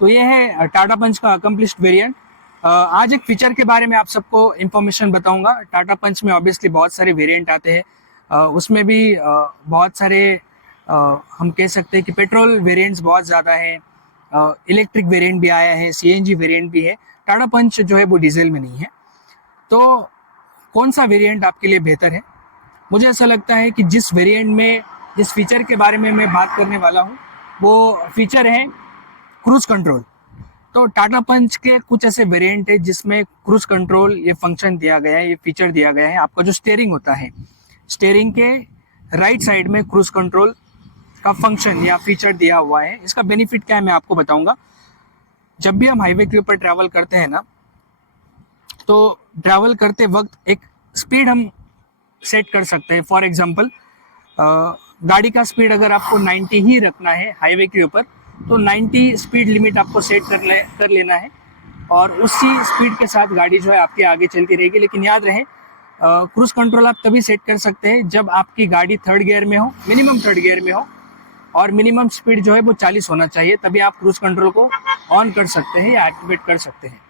तो ये है टाटा पंच का अकम्प्लिश्ड वेरिएंट। आज एक फीचर के बारे में आप सबको इन्फॉर्मेशन बताऊंगा। टाटा पंच में ऑब्वियसली बहुत सारे वेरिएंट आते हैं, उसमें भी बहुत सारे हम कह सकते हैं कि पेट्रोल वेरिएंट्स बहुत ज़्यादा हैं, इलेक्ट्रिक वेरिएंट भी आया है, सीएनजी वेरिएंट भी है। टाटा पंच जो है वो डीजल में नहीं है। तो कौन सा वेरिएंट आपके लिए बेहतर है? मुझे ऐसा लगता है कि जिस वेरिएंट में जिस फीचर के बारे में मैं बात करने वाला हूँ वो फीचर है क्रूज कंट्रोल। तो टाटा पंच के कुछ ऐसे वेरिएंट है जिसमें क्रूज कंट्रोल ये फंक्शन दिया गया है, ये फीचर दिया गया है। आपका जो स्टीयरिंग होता है, स्टीयरिंग के राइट साइड में क्रूज कंट्रोल का फंक्शन या फीचर दिया हुआ है। इसका बेनिफिट क्या है मैं आपको बताऊंगा। जब भी हम हाईवे के ऊपर ट्रैवल करते हैं ना, तो ट्रैवल करते वक्त एक स्पीड हम सेट कर सकते हैं। फॉर एग्जांपल, गाड़ी का स्पीड अगर आपको 90 ही रखना है हाईवे के ऊपर, तो 90 स्पीड लिमिट आपको सेट कर लेना है और उसी स्पीड के साथ गाड़ी जो है आपके आगे चलती रहेगी। लेकिन याद रहे, क्रूज कंट्रोल आप तभी सेट कर सकते हैं जब आपकी गाड़ी थर्ड गियर में हो, मिनिमम थर्ड गियर में हो, और मिनिमम स्पीड जो है वो 40 होना चाहिए। तभी आप क्रूज कंट्रोल को ऑन कर सकते हैं या एक्टिवेट कर सकते हैं।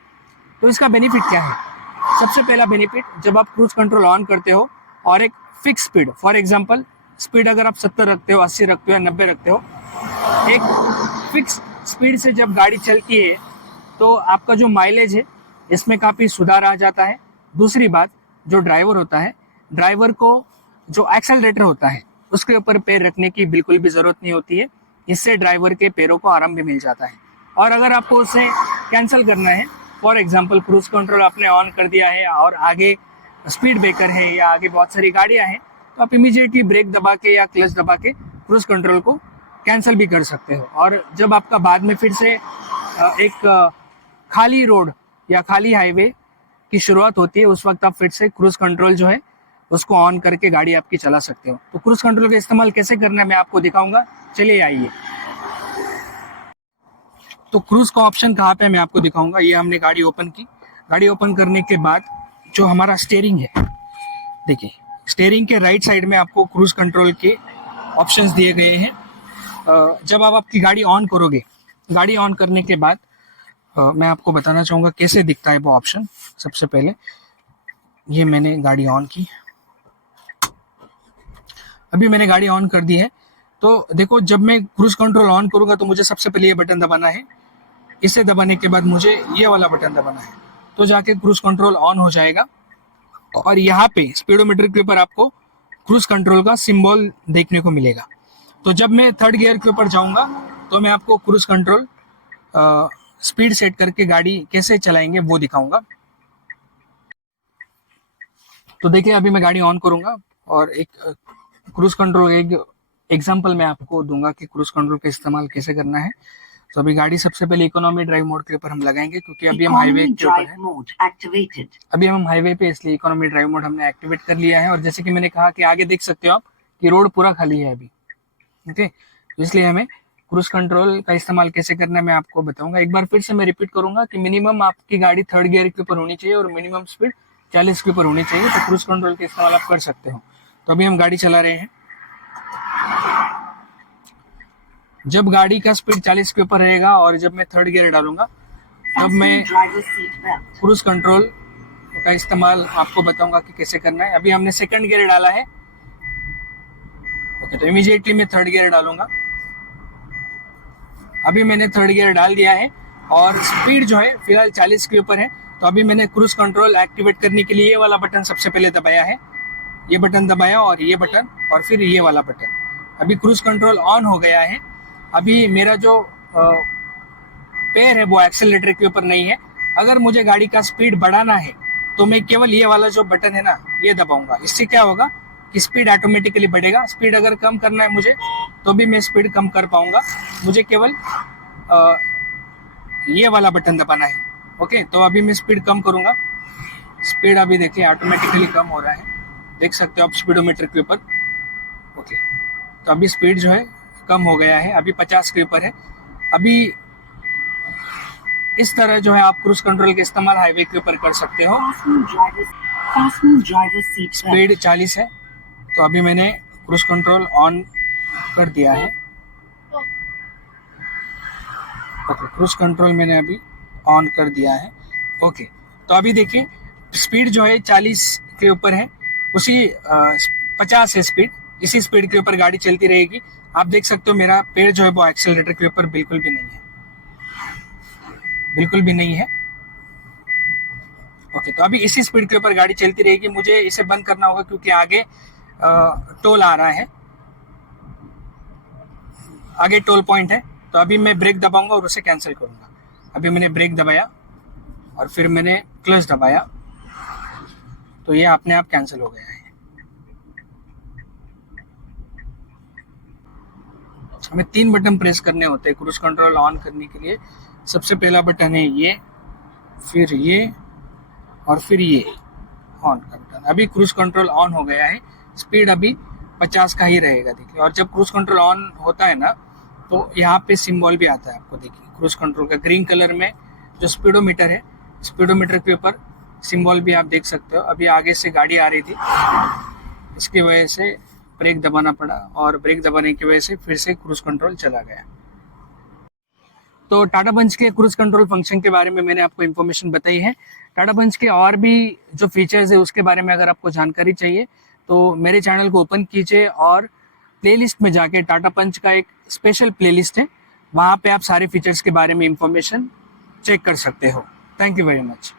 तो इसका बेनिफिट क्या है? सबसे पहला बेनिफिट, जब आप क्रूज कंट्रोल ऑन करते हो और एक fix speed, for example speed अगर आप 70 रखते हो, 80 रखते हो या 90 रखते हो, एक फिक्स स्पीड से जब गाड़ी चलती है तो आपका जो माइलेज है इसमें काफ़ी सुधार आ जाता है। दूसरी बात, जो ड्राइवर होता है, ड्राइवर को जो एक्सेलरेटर होता है उसके ऊपर पैर रखने की बिल्कुल भी ज़रूरत नहीं होती है। इससे ड्राइवर के पैरों को आराम भी मिल जाता है। और अगर आपको उसे कैंसिल करना है, फॉर एग्जांपल क्रूज कंट्रोल आपने ऑन कर दिया है और आगे स्पीड ब्रेकर है या आगे बहुत सारी गाड़ियां हैं, तो आप इमीडिएटली ब्रेक दबा के या क्लच दबा के क्रूज कंट्रोल को कैंसिल भी कर सकते हो। और जब आपका बाद में फिर से एक खाली रोड या खाली हाईवे की शुरुआत होती है, उस वक्त आप फिर से क्रूज कंट्रोल जो है उसको ऑन करके गाड़ी आपकी चला सकते हो। तो क्रूज कंट्रोल का इस्तेमाल कैसे करना है मैं आपको दिखाऊंगा। चलिए आइए। तो क्रूज का ऑप्शन कहाँ पे मैं आपको दिखाऊंगा। ये हमने गाड़ी ओपन की। गाड़ी ओपन करने के बाद जो हमारा स्टीयरिंग है, देखिए स्टीयरिंग के राइट साइड में आपको क्रूज कंट्रोल के ऑप्शंस दिए गए हैं। जब आप आपकी गाड़ी ऑन करोगे, गाड़ी ऑन करने के बाद मैं आपको बताना चाहूँगा कैसे दिखता है वो ऑप्शन। सबसे पहले ये मैंने गाड़ी ऑन की, अभी मैंने गाड़ी ऑन कर दी है। तो देखो, जब मैं क्रूज कंट्रोल ऑन करूँगा तो मुझे सबसे पहले ये बटन दबाना है। इसे दबाने के बाद मुझे ये वाला बटन दबाना है, तो जाके क्रूज कंट्रोल ऑन हो जाएगा। और यहाँ पे स्पीडोमीटर के ऊपर आपको क्रूज कंट्रोल का सिंबल देखने को मिलेगा। तो जब मैं थर्ड गियर के ऊपर जाऊँगा तो मैं आपको क्रूज कंट्रोल स्पीड सेट करके गाड़ी कैसे चलाएंगे वो दिखाऊंगा। तो देखिए, अभी मैं गाड़ी ऑन करूँगा और एक क्रूज कंट्रोल एक एग्जांपल मैं आपको दूंगा कि क्रूज कंट्रोल का इस्तेमाल कैसे करना है। तो अभी गाड़ी सबसे पहले इकोनॉमी ड्राइव मोड के ऊपर हम लगाएंगे, क्योंकि अभी हम हाईवे के ऊपर हैं। अभी हम हाईवे पे, इसलिए इकोनॉमी ड्राइव मोड हमने एक्टिवेट कर लिया है। और जैसे कि मैंने कहा कि आगे देख सकते हो आप कि रोड पूरा खाली है अभी, ओके। तो इसलिए हमें क्रूज कंट्रोल का इस्तेमाल कैसे करना है मैं आपको बताऊंगा। एक बार फिर से मैं रिपीट करूंगा कि मिनिमम आपकी गाड़ी थर्ड गियर के ऊपर होनी चाहिए और मिनिमम स्पीड 40 के ऊपर होनी चाहिए, तो क्रूज कंट्रोल का इस्तेमाल आप कर सकते हो। तो अभी हम गाड़ी चला रहे हैं। जब गाड़ी का स्पीड 40 के ऊपर रहेगा और जब मैं थर्ड गियर डालूंगा, तब मैं क्रूज कंट्रोल का इस्तेमाल आपको बताऊंगा कि कैसे करना है। अभी हमने सेकंड गियर डाला है, ओके। तो इमीडिएटली मैं थर्ड गियर डालूंगा। अभी मैंने थर्ड गियर डाल दिया है और स्पीड जो है फिलहाल 40 के ऊपर है। तो अभी मैंने क्रूज कंट्रोल एक्टिवेट करने के लिए ये वाला बटन सबसे पहले दबाया है, ये बटन दबाया और ये बटन और फिर ये वाला बटन। अभी क्रूज कंट्रोल ऑन हो गया है। अभी मेरा जो पैर है वो एक्सेलरेटर के ऊपर नहीं है। अगर मुझे गाड़ी का स्पीड बढ़ाना है तो मैं केवल ये वाला जो बटन है ना, ये दबाऊंगा। इससे क्या होगा कि स्पीड ऑटोमेटिकली बढ़ेगा। स्पीड अगर कम करना है मुझे तो भी मैं स्पीड कम कर पाऊंगा। मुझे केवल ये वाला बटन दबाना है, ओके। तो अभी मैं स्पीड कम करूंगा। स्पीड अभी देखिए ऑटोमेटिकली कम हो रहा है, देख सकते हो आप स्पीडोमीटर के ऊपर, ओके। तो अभी स्पीड जो है कम हो गया है, अभी 50 के ऊपर है। अभी इस तरह जो है आप क्रूज कंट्रोल का इस्तेमाल हाईवे के ऊपर कर सकते हो। स्पीड 40 है, तो अभी मैंने क्रूज कंट्रोल ऑन कर दिया है। ओके, क्रूज कंट्रोल मैंने अभी ऑन कर दिया है। ओके, तो अभी देखिए स्पीड जो है 40 के ऊपर है, उसी 50 है स्पीड, इसी स्पीड के ऊपर गाड़ी चलती रहेगी। आप देख सकते हो मेरा पैर जो है वो एक्सेलरेटर के ऊपर बिल्कुल भी नहीं है, बिल्कुल भी नहीं है। ओके, तो अभी इसी स्पीड के ऊपर गाड़ी चलती रहेगी। मुझे इसे बंद करना होगा क्योंकि आगे टोल आ रहा है, आगे टोल पॉइंट है। तो अभी मैं ब्रेक दबाऊंगा और उसे कैंसिल करूंगा। अभी मैंने ब्रेक दबाया और फिर मैंने क्लच दबाया, तो ये अपने आप कैंसिल हो गया है। हमें 3 बटन प्रेस करने होते हैं क्रूज कंट्रोल ऑन करने के लिए। सबसे पहला बटन है ये, फिर ये और फिर ये ऑन का बटन। अभी क्रूज कंट्रोल ऑन हो गया है, स्पीड अभी 50 का ही रहेगा देखिए। और जब क्रूज कंट्रोल ऑन होता है ना, तो यहाँ पे सिंबल भी आता है आपको देखिए, क्रूज कंट्रोल का ग्रीन कलर में जो स्पीडोमीटर है, स्पीडोमीटर के ऊपर सिंबल भी आप देख सकते हो। अभी आगे से गाड़ी आ रही थी, इसकी वजह से ब्रेक दबाना पड़ा और ब्रेक दबाने की वजह से फिर से क्रूज कंट्रोल चला गया। तो टाटा पंच के क्रूज कंट्रोल फंक्शन के बारे में मैंने आपको इन्फॉर्मेशन बताई है। टाटा पंच के और भी जो फीचर्स है उसके बारे में अगर आपको जानकारी चाहिए तो मेरे चैनल को ओपन कीजिए और प्लेलिस्ट में जाके टाटा पंच का एक स्पेशल प्लेलिस्ट है, वहाँ पे आप सारे फीचर्स के बारे में इंफॉर्मेशन चेक कर सकते हो। Thank you very much.